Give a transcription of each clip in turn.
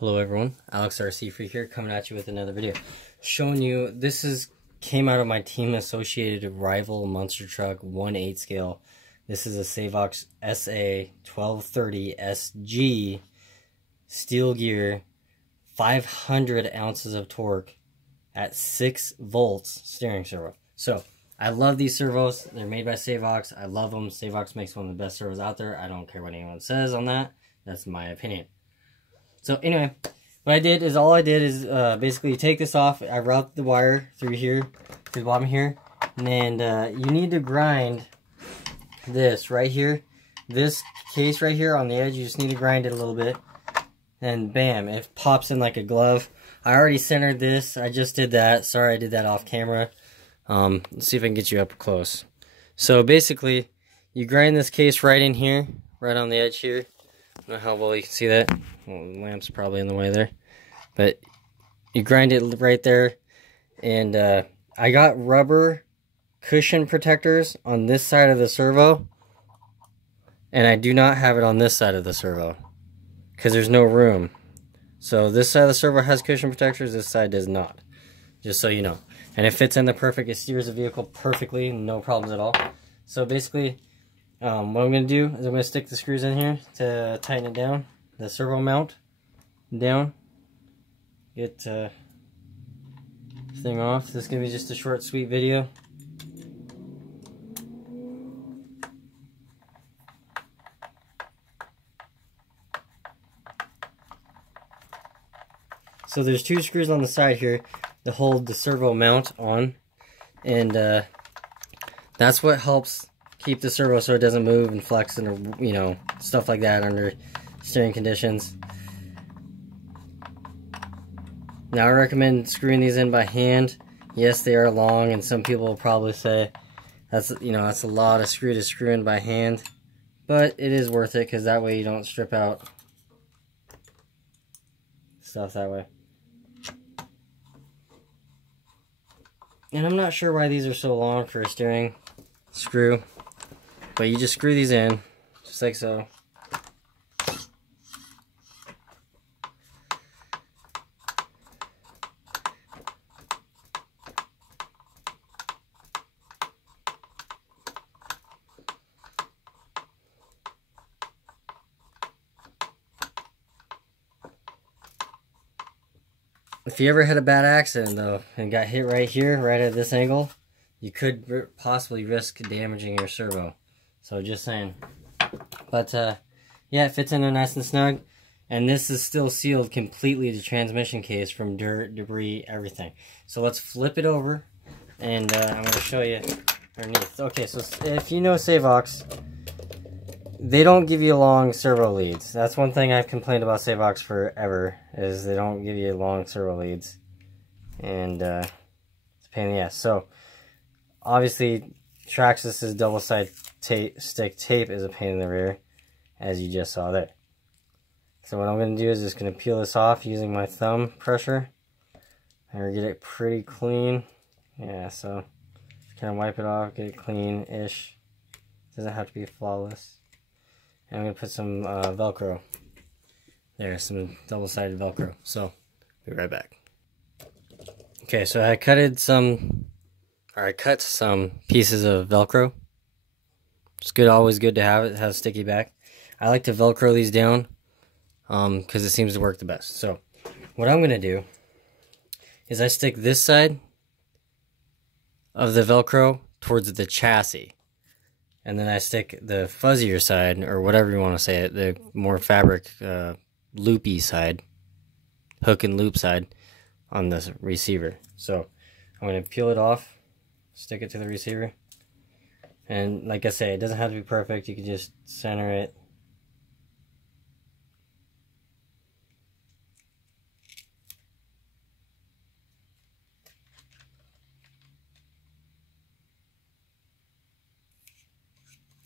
Hello everyone, Alex RC Free here, coming at you with another video. Showing you, came out of my team associated rival monster truck 1/8 scale. This is a Savox sa1230sg steel gear, 500 ounces of torque at 6 volts steering servo. So, I love these servos. They're made by Savox. I love them. Savox makes one of the best servos out there. I don't care what anyone says on that. That's my opinion. So anyway, what I did is basically take this off. I route the wire through here, through the bottom here, and you need to grind this right here. This case right here on the edge, you just need to grind it a little bit, and bam, it pops in like a glove. I already centered this. I just did that. Sorry, I did that off camera. Let's see if I can get you up close. So basically, you grind this case right in here, right on the edge here. I don't know how well you can see that. Well, the lamp's probably in the way there. But you grind it right there. And I got rubber cushion protectors on this side of the servo. And I do not have it on this side of the servo, because there's no room. So this side of the servo has cushion protectors, this side does not. Just so you know. And it fits in there perfect. It steers the vehicle perfectly, no problems at all. So basically, what I'm going to do is I'm going to stick the screws in here to tighten it down. The servo mount down. Get this thing off. This is going to be just a short, sweet video. So there's 2 screws on the side here to hold the servo mount on. And that's what helps keep the servo so it doesn't move and flex and, you know, stuff like that under steering conditions. Now I recommend screwing these in by hand. Yes, they are long, and some people will probably say that's a lot of screw to screw in by hand, but it is worth it because that way you don't strip out stuff that way. And I'm not sure why these are so long for a steering screw. But you just screw these in, just like so. If you ever had a bad accident though, and got hit right here, right at this angle, you could possibly risk damaging your servo. So just saying. But yeah, it fits in there nice and snug. And this is still sealed completely, the transmission case, from dirt, debris, everything. So let's flip it over, and I'm going to show you underneath. Okay, so if you know Savox, they don't give you long servo leads. That's one thing I've complained about Savox forever, is they don't give you long servo leads. And it's a pain in the ass. So obviously, Traxxas' double-side stick tape is a pain in the rear, as you just saw there. So what I'm going to do is just going to peel this off using my thumb pressure, and get it pretty clean. Yeah, so kind of wipe it off, get it clean-ish. Doesn't have to be flawless. And I'm going to put some Velcro. There, some double-sided Velcro. So, be right back. Okay, so I cut some pieces of Velcro. It's good, always good to have it. It has a sticky back. I like to Velcro these down because it seems to work the best. So what I'm going to do is I stick this side of the Velcro towards the chassis. And then I stick the fuzzier side, or whatever you want to say it, the more fabric loopy side, hook and loop side, on the receiver. So I'm going to peel it off, stick it to the receiver, and like I say, it doesn't have to be perfect. You can just center it.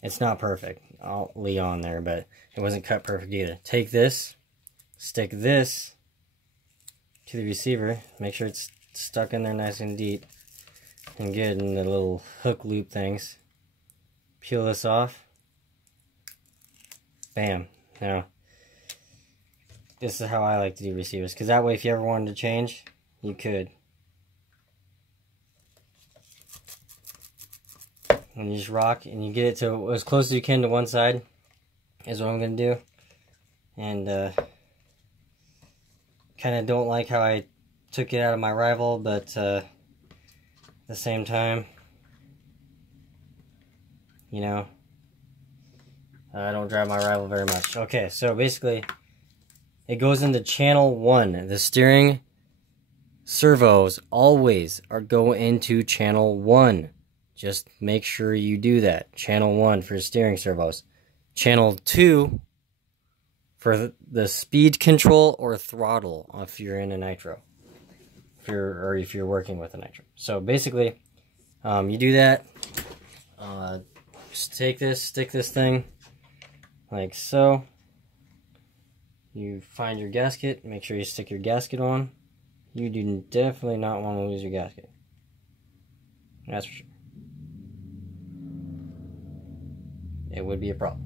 It's not perfect, I'll leave on there, but it wasn't cut perfect either. Take this, stick this to the receiver, make sure it's stuck in there nice and deep and good in the little hook loop things. Peel this off. Bam. Now, this is how I like to do receivers, because that way if you ever wanted to change, you could. And you just rock, and you get it to as close as you can to one side, is what I'm going to do. And kind of don't like how I took it out of my rival, but at the same time, you know, I don't drive my rival very much. Okay, so basically, it goes into channel 1. The steering servos always go into channel 1. Just make sure you do that. Channel 1 for steering servos. Channel 2 for the speed control or throttle if you're in a nitro. If you're working with a nitro. So basically, you do that. Just take this, stick this thing like so. You find your gasket, make sure you stick your gasket on. You do definitely not want to lose your gasket. That's for sure. It would be a problem.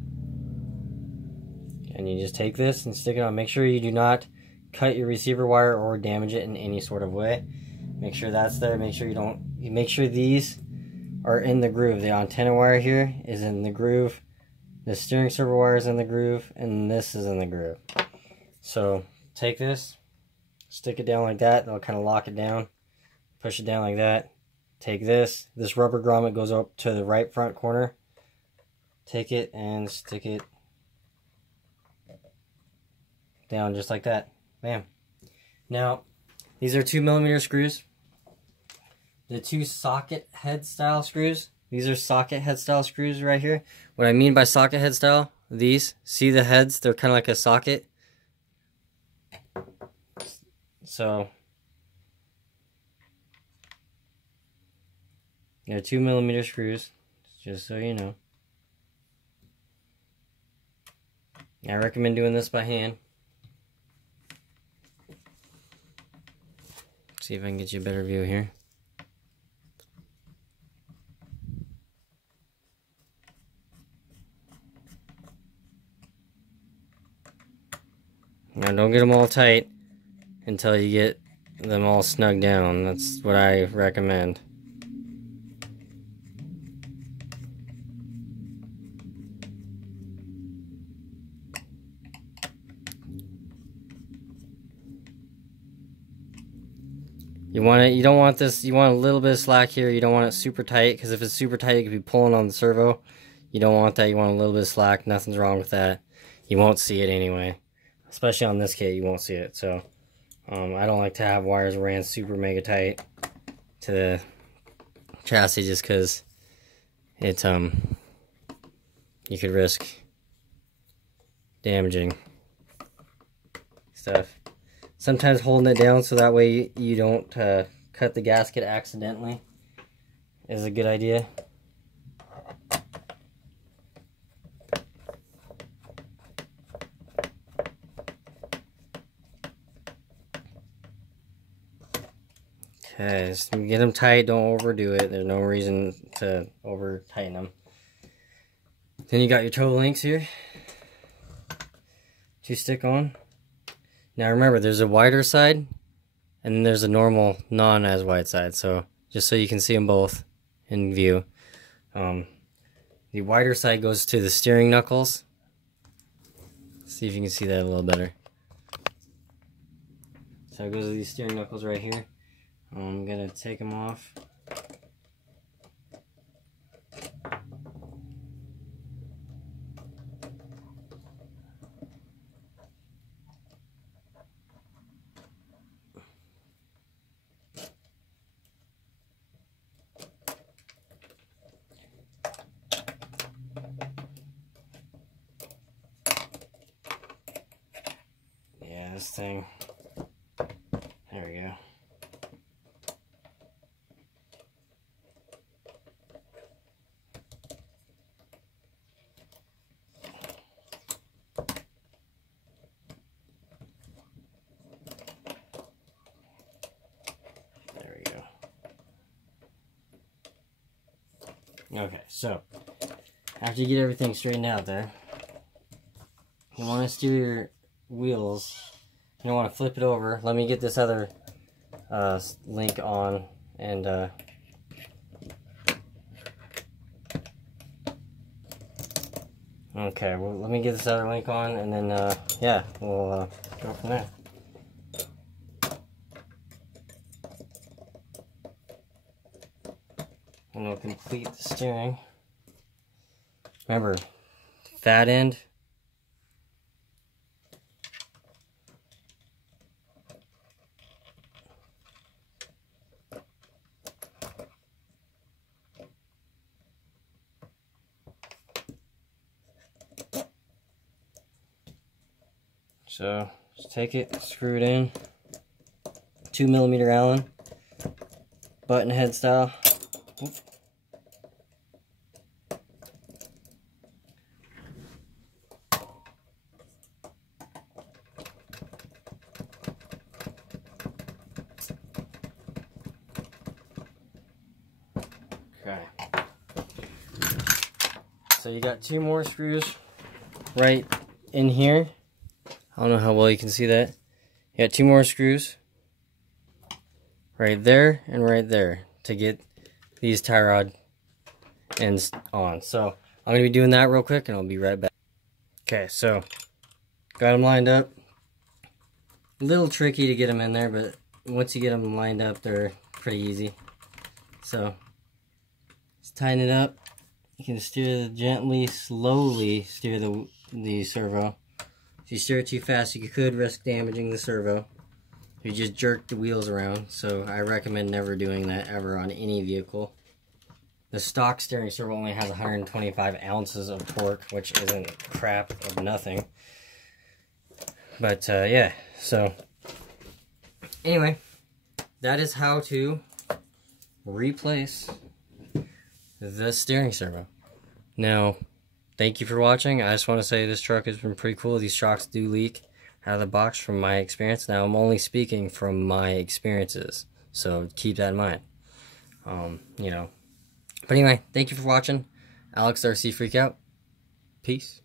And you just take this and stick it on. Make sure you do not cut your receiver wire or damage it in any sort of way. Make sure that's there. Make sure make sure these are in the groove. The antenna wire here is in the groove. The steering servo wire is in the groove, and this is in the groove. So take this, stick it down like that. That'll kind of lock it down. Push it down like that. Take this. This rubber grommet goes up to the right front corner. Take it and stick it down just like that. Bam. Now, these are 2mm screws. The 2 socket head style screws. These are socket head style screws right here. What I mean by socket head style, these, see the heads? They're kind of like a socket. So, they're 2mm screws, just so you know. I recommend doing this by hand. See if I can get you a better view here. Now don't get them all tight until you get them all snug down. That's what I recommend. You don't want this, you want a little bit of slack here. You don't want it super tight, because if it's super tight, it could be pulling on the servo. You don't want that. You want a little bit of slack. Nothing's wrong with that. You won't see it anyway. Especially on this kit, you won't see it. So, I don't like to have wires ran super mega tight to the chassis, just because it's, you could risk damaging stuff. Sometimes holding it down so that way you don't cut the gasket accidentally is a good idea. Okay, just get them tight, don't overdo it. There's no reason to over tighten them. Then you got your toe links here to stick on. Now remember, there's a wider side, and then there's a normal, non-as wide side. So, just so you can see them both in view. The wider side goes to the steering knuckles. Let's see if you can see that a little better. So it goes to these steering knuckles right here. I'm going to take them off. This thing, there we go. There we go. Okay, so after you get everything straightened out there, you want to steer your wheels you don't want to flip it over. Let me get this other link on, and okay, well, let me get this other link on, and then yeah, we'll go from there. And we'll complete the steering. Remember, fat end. So just take it, screw it in. 2mm Allen, button head style. Oops. Okay. So you got 2 more screws right in here. I don't know how well you can see that. You got 2 more screws right there and right there to get these tie rod ends on. So I'm going to be doing that real quick and I'll be right back. Okay, so got them lined up. A little tricky to get them in there, but once you get them lined up, they're pretty easy. So just tighten it up. You can steer gently, slowly steer the servo. If you steer it too fast, you could risk damaging the servo. You just jerk the wheels around, so I recommend never doing that ever on any vehicle. The stock steering servo only has 125 ounces of torque, which isn't crap of nothing. But yeah, so anyway, that is how to replace the steering servo. Now, thank you for watching. I just want to say this truck has been pretty cool. These shocks do leak out of the box from my experience. Now, I'm only speaking from my experiences, so keep that in mind. You know. But anyway, thank you for watching. Alex RC Freak out. Peace.